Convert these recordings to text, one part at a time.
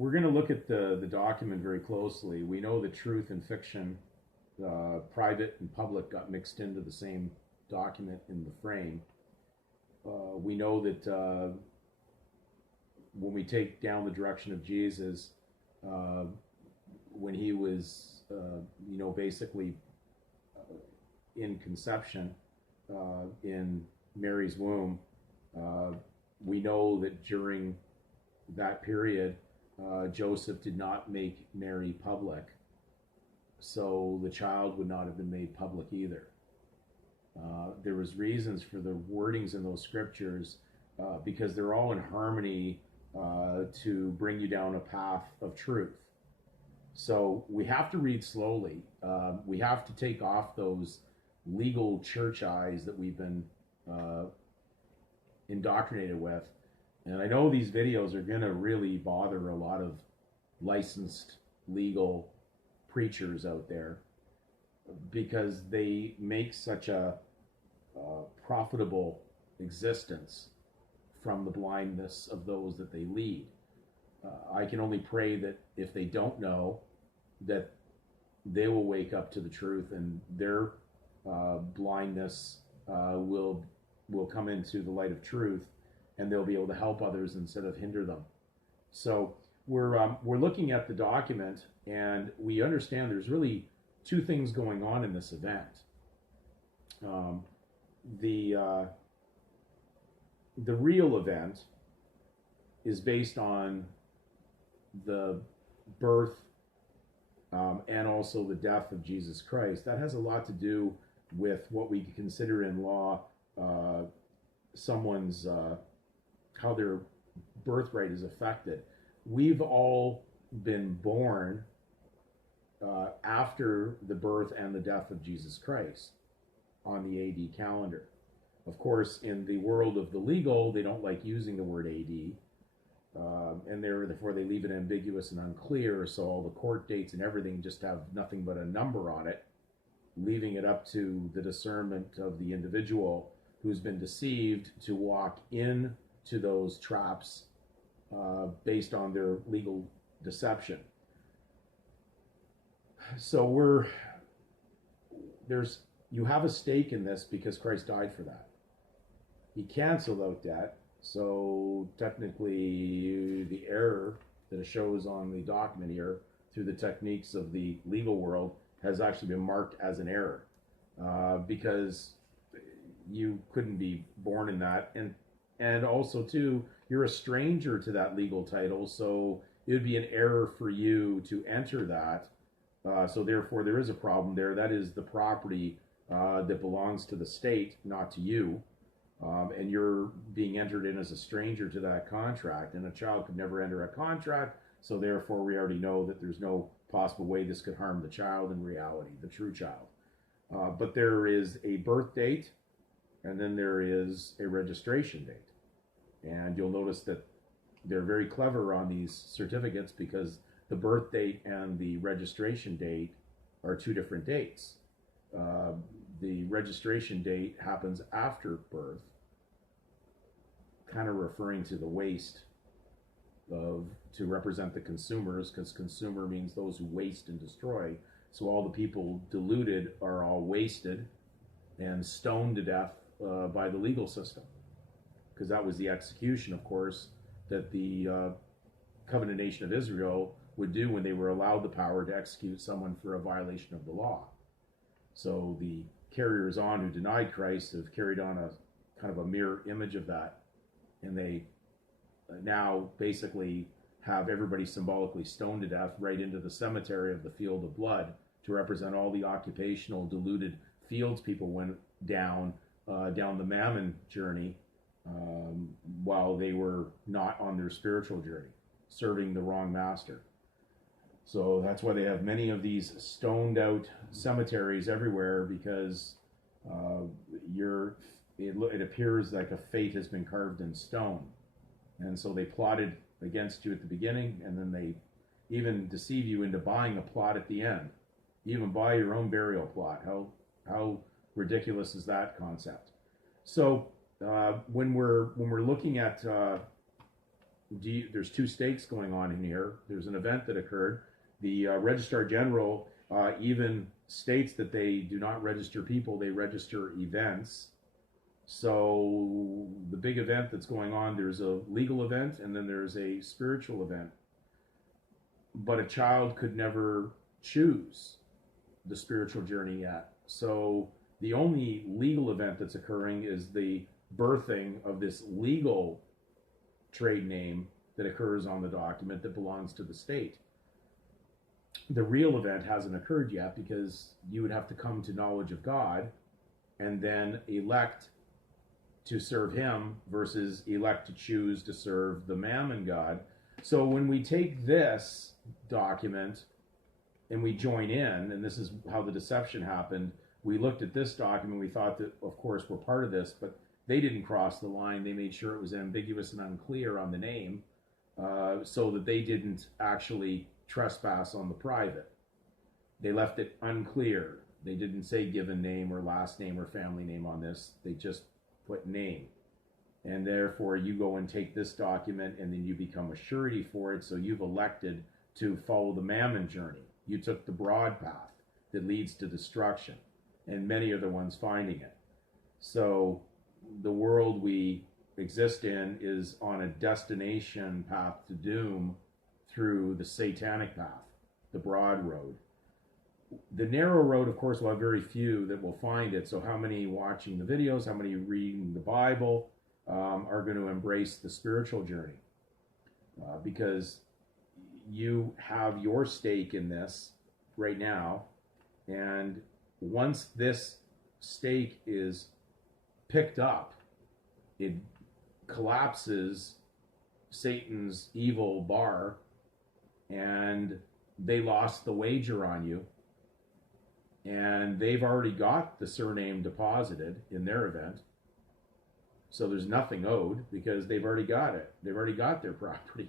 we're going to look at the document very closely. We know that truth and fiction, private and public, got mixed into the same document in the frame. We know that when we take down the direction of Jesus, when he was, basically in conception, in Mary's womb, we know that during that period, Joseph did not make Mary public, so the child would not have been made public either. There was reasons for the wordings in those scriptures, because they're all in harmony to bring you down a path of truth. So we have to read slowly. We have to take off those legal church eyes that we've been indoctrinated with. And I know these videos are going to really bother a lot of licensed legal preachers out there, because they make such a profitable existence from the blindness of those that they lead. I can only pray that if they don't know, that they will wake up to the truth, and their blindness will come into the light of truth, and they'll be able to help others instead of hinder them. So we're looking at the document, and we understand there's really two things going on in this event. The real event is based on the birth and also the death of Jesus Christ. That has a lot to do with what we consider in law someone's how their birthright is affected. We've all been born after the birth and the death of Jesus Christ on the AD calendar. Of course, in the world of the legal, they don't like using the word AD, and therefore they leave it ambiguous and unclear, so all the court dates and everything just have nothing but a number on it, leaving it up to the discernment of the individual who's been deceived to walk into those traps based on their legal deception. So you have a stake in this because Christ died for that. He canceled out debt, so technically the error that it shows on the document here through the techniques of the legal world has actually been marked as an error, because you couldn't be born in that, and also too, you're a stranger to that legal title, so it would be an error for you to enter that. So therefore there is a problem there. That is the property that belongs to the state, not to you. And you're being entered in as a stranger to that contract, and a child could never enter a contract, so therefore we already know that there's no possible way this could harm the child in reality, the true child. But there is a birth date, and then there is a registration date. And you'll notice that they're very clever on these certificates, because the birth date and the registration date are two different dates. The registration date happens after birth, kind of referring to the waste to represent the consumers, because consumer means those who waste and destroy. So all the people deluded are all wasted and stoned to death by the legal system, because that was the execution, of course, that the covenant nation of Israel would do when they were allowed the power to execute someone for a violation of the law. So the carriers on who denied Christ have carried on a kind of a mirror image of that, and they now basically have everybody symbolically stoned to death right into the cemetery of the field of blood to represent all the occupational deluded fields people went down the mammon journey while they were not on their spiritual journey, serving the wrong master. So that's why they have many of these stoned out cemeteries everywhere, because it appears like a fate has been carved in stone. And so they plotted against you at the beginning, and then they even deceive you into buying a plot at the end. You even buy your own burial plot. How ridiculous is that concept? So when we're looking at there's two stakes going on in here. There's an event that occurred. The Registrar General even states that they do not register people, they register events. So the big event that's going on, there's a legal event and then there's a spiritual event. But a child could never choose the spiritual journey yet. So the only legal event that's occurring is the birthing of this legal trade name that occurs on the document that belongs to the state. The real event hasn't occurred yet because you would have to come to knowledge of God and then elect to serve him versus elect to choose to serve the mammon god. So when we take this document and we join in, and this is how the deception happened, we looked at this document, we thought that, of course, we're part of this, but they didn't cross the line. They made sure it was ambiguous and unclear on the name so that they didn't actually trespass on the private. They left it unclear. They didn't say given name or last name or family name on this. They just put name. And therefore, you go and take this document and then you become a surety for it. So you've elected to follow the mammon journey. You took the broad path that leads to destruction. And many are the ones finding it. So the world we exist in is on a destination path to doom through the satanic path, the broad road. The narrow road, of course, will have very few that will find it. So how many watching the videos, how many reading the Bible are going to embrace the spiritual journey? Because you have your stake in this right now. And once this stake is picked up, it collapses Satan's evil bar, and they lost the wager on you. And they've already got the surname deposited in their event. So there's nothing owed because they've already got it. They've already got their property.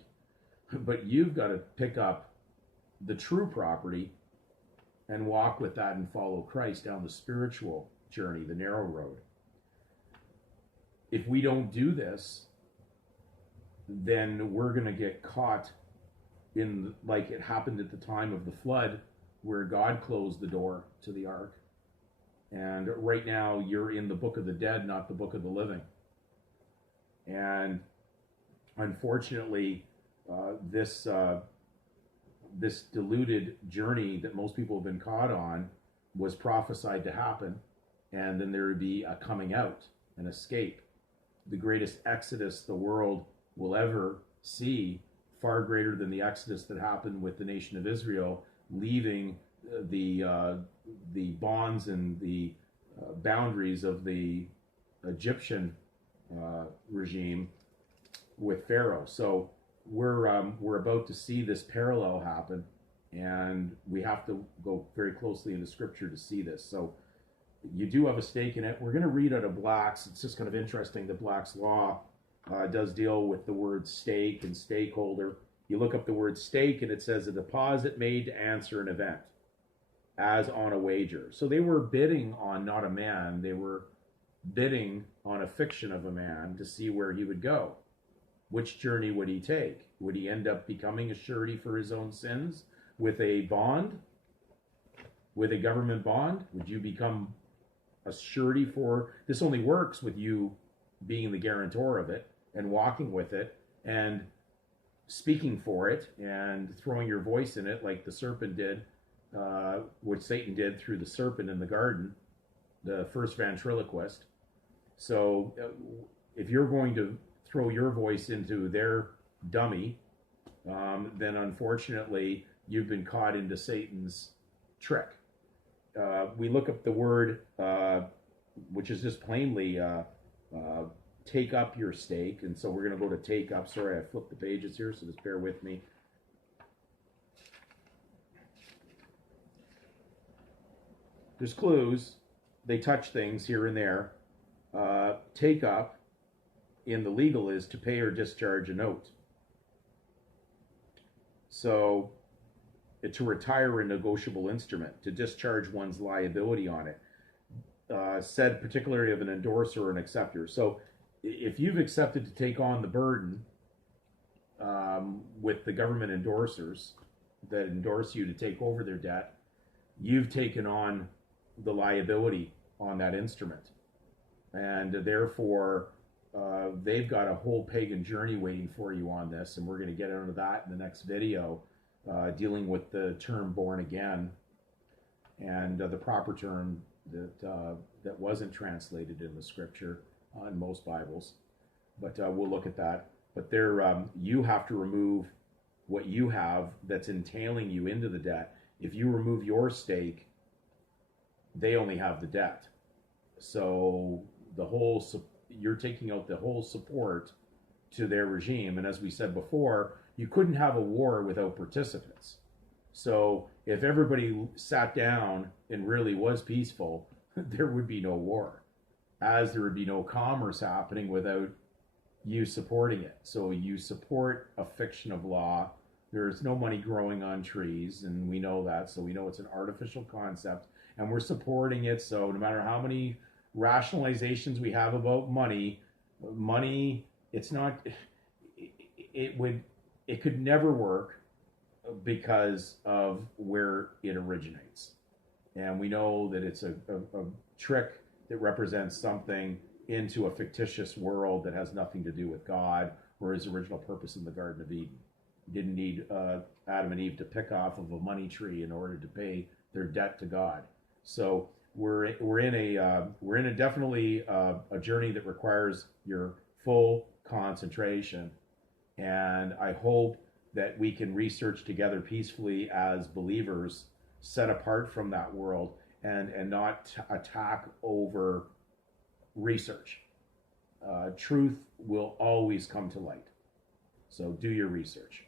But you've got to pick up the true property and walk with that and follow Christ down the spiritual journey, the narrow road. If we don't do this, then we're going to get caught in, like it happened at the time of the flood, where God closed the door to the ark. And right now you're in the book of the dead, not the book of the living. And unfortunately, this deluded journey that most people have been caught on was prophesied to happen, and then there would be a coming out, an escape. The greatest exodus the world will ever see, far greater than the exodus that happened with the nation of Israel, leaving the bonds and the boundaries of the Egyptian regime with Pharaoh. So we're about to see this parallel happen, and we have to go very closely into Scripture to see this. So you do have a stake in it. We're going to read out of Black's. It's just kind of interesting that Black's Law does deal with the word stake and stakeholder. You look up the word stake, and it says a deposit made to answer an event, as on a wager. So they were bidding on not a man, they were bidding on a fiction of a man to see where he would go. Which journey would he take? Would he end up becoming a surety for his own sins with a bond, with a government bond? Would you become a surety for, this only works with you being the guarantor of it and walking with it and speaking for it and throwing your voice in it like the serpent did, which Satan did through the serpent in the garden, the first ventriloquist. So if you're going to throw your voice into their dummy, then unfortunately you've been caught into Satan's trick. We look up the word, which is just plainly take up your stake. And so we're going to go to take up. Sorry, I flipped the pages here, so just bear with me. There's clues. They touch things here and there. Take up in the legal is to pay or discharge a note. So to retire a negotiable instrument, to discharge one's liability on it, said particularly of an endorser or an acceptor. So if you've accepted to take on the burden with the government endorsers that endorse you to take over their debt, you've taken on the liability on that instrument. And therefore, they've got a whole pagan journey waiting for you on this. And we're going to get into that in the next video, dealing with the term born again and the proper term that wasn't translated in the scripture in most Bibles. But we'll look at that. But there, you have to remove what you have that's entailing you into the debt. If you remove your stake, they only have the debt. So you're taking out the whole support to their regime. And as we said before, you couldn't have a war without participants. So if everybody sat down and really was peaceful, there would be no war, as there would be no commerce happening without you supporting it. So you support a fiction of law. There's no money growing on trees, and we know that. So we know it's an artificial concept, and we're supporting it. So no matter how many rationalizations we have about money, it's not, it could never work because of where it originates. And we know that it's a trick that represents something into a fictitious world that has nothing to do with God or his original purpose in the Garden of Eden. He didn't need Adam and Eve to pick off of a money tree in order to pay their debt to God. So we're in a definitely a journey that requires your full concentration. And I hope that we can research together peacefully as believers, set apart from that world, and not attack over research. Truth will always come to light. So do your research.